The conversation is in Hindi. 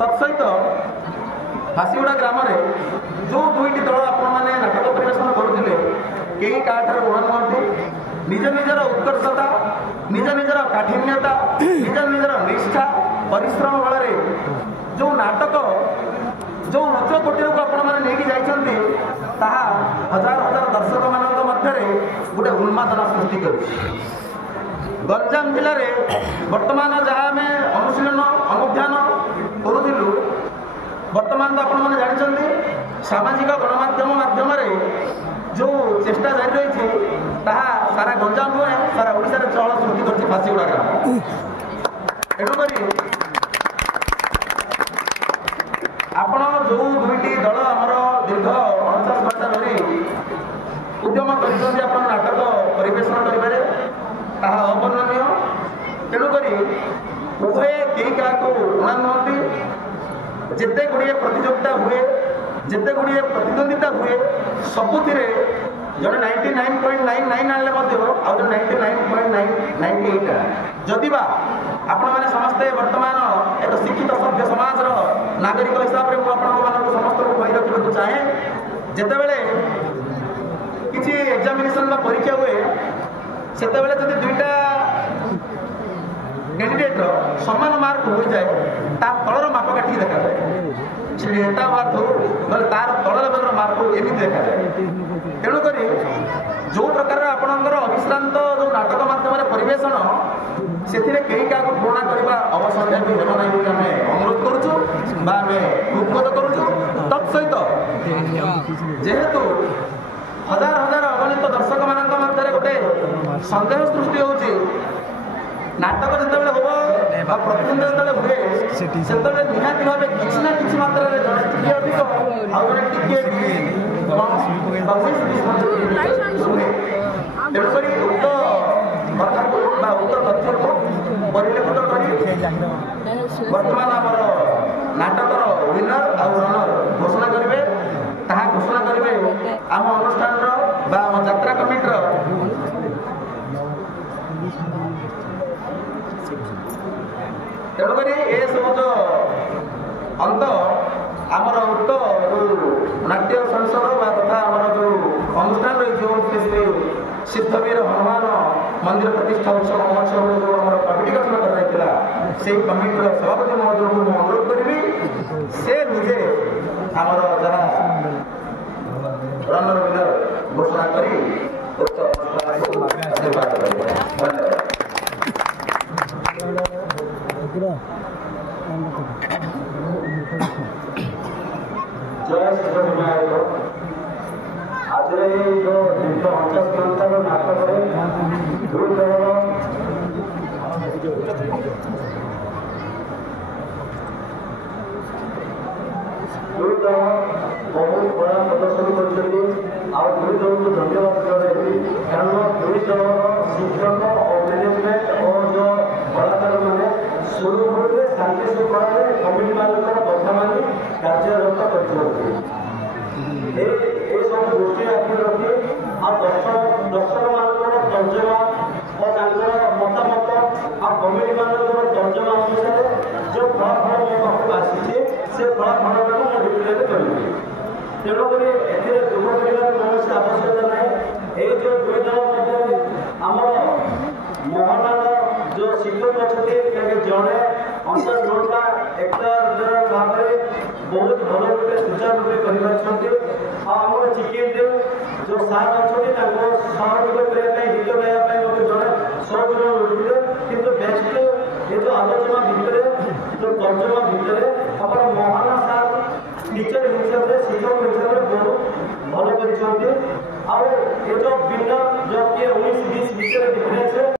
तत्सहित फासीगुड़ा ग्राम जो दुईटी दल आपने नाटक परिवेशन करुले कई क्या ऋण नुहति निज निजर उत्कर्षता निज निजर काठिन्यता निज निजर निष्ठा परिश्रम बल जो नाटक जो उच्च कोटी को आपने हजार हजार दर्शक मान मध्य गोटे उन्मादना सृष्टि कर गंजाम जिले में वर्तमान जहाँ आम अनुशीलन अनुध्यान करूँ वर्तमान तो आपण मैंने जानते सामाजिक गणमाध्यम माध्यम जो चेष्टा जारी रही सारा गंजाम नुहे सारा ओडिशा चहल सृष्टि कर फासीगुड़ा ग्राम तेणुक आपण जो दुईटी दल आमर दीर्घ 49 घंटा धरी उद्यम कर नाटक परिवेशन कर अवर्णनीय तेणुक उभय कई क्या ऋणा नुहति जिते गुड़िए प्रतियोगिता हुए जिते गुड़िए प्रतिद्वंदिता हुए सबुति जड़े 99.99 आने आउ 99.98 जदि आपण मैंने समस्ते वर्तमान एक शिक्षित सभ्य समाज नागरिक हिसाब से मुझे समस्त को कही रखा चाहे जिते किसी एग्जामिनेशन परीक्षा हुए से जब दुईटा कैंडिडेट समान मार्क हो जाए तलर मापकाठी देखा जाए से एटा मार्क हो ना तार तल लेवल मार्क हो एमती देखा जाए तेणुक जो प्रकार आपणकर अविश्रांत जो नाटक माध्यम परिवेशन से कई क्या पूरणा करने अवसर भी हेब ना आम अनुरोध करुँ उद्बोध करुँ तत्सहित जेहेतु हजार हजार अगणित दर्शक मान मध्य गोटे सन्देह सृष्टि हो नाटक जो हम प्रतिद्वंद जो हुए से निहाती भाव किसी ना कि मात्रा टे अधिक आगे तेणुक उक्त कथा उक्त तथ्य को परिलक्षित कर वर्तमान आमर नाटकर विनर आउ रनर घोषणा करेंगे घोषणा करेंगे आम अनुष्ठान आम यात्रा कमिटर तेणुक ये सब जो अंत आमर उक्त जो नाट्य संसद तथा आमर जो अनुष्ठान रही श्री सिद्धवीर हनुमान मंदिर प्रतिष्ठा उत्सव महोत्सव जो आम कमिटी गठन कर से कमिटर सभापति महोदय को अनुरोध करी से निजे आमर जहाँ रनर विनर घोषणा करी उक्त आशीर्वाद धन्यवाद। जय श्री विनायक आज जो 250 घंटा नाटक दुई दल बहुत बड़ा प्रदर्शन कर दुई दल को धन्यवाद जनाई कारण दुई दल शिक्षक और मैनेजमेंट और जो कलाकार मैंने सुरुखुरु शांति शृंखला कमिटी मान कथा मानि कार्यरत कर सब गोष्ठी आगे रखी दर्शक मान तर्जमा और मतामत आ कमिटी मान तर्जमा अनुसार जो फलाफल मो पाखक आसी से फलाफल को रिप्रेजेंट करी तेणुक दुख कर कौन आवश्यकता ना ये जो दुई दल मध्य आमर मोहनलाल जो शिक्षक अच्छा जड़े 50 घंटा एक्टर भाव बहुत भल रूपे सुचारू रूपे कर चिकेन जो सार अच्छा सहयोग करने गीत गाइबा जड़े 100 जन मिलते कि बेस्ट ये जो आलोचना भितर जो तर्जमा भितर आप महाना सार टीचर हिसाब से शिक्षक हिसाब से बहुत भल कर जो विनर जो कि 19-20 विषय डिफरेंस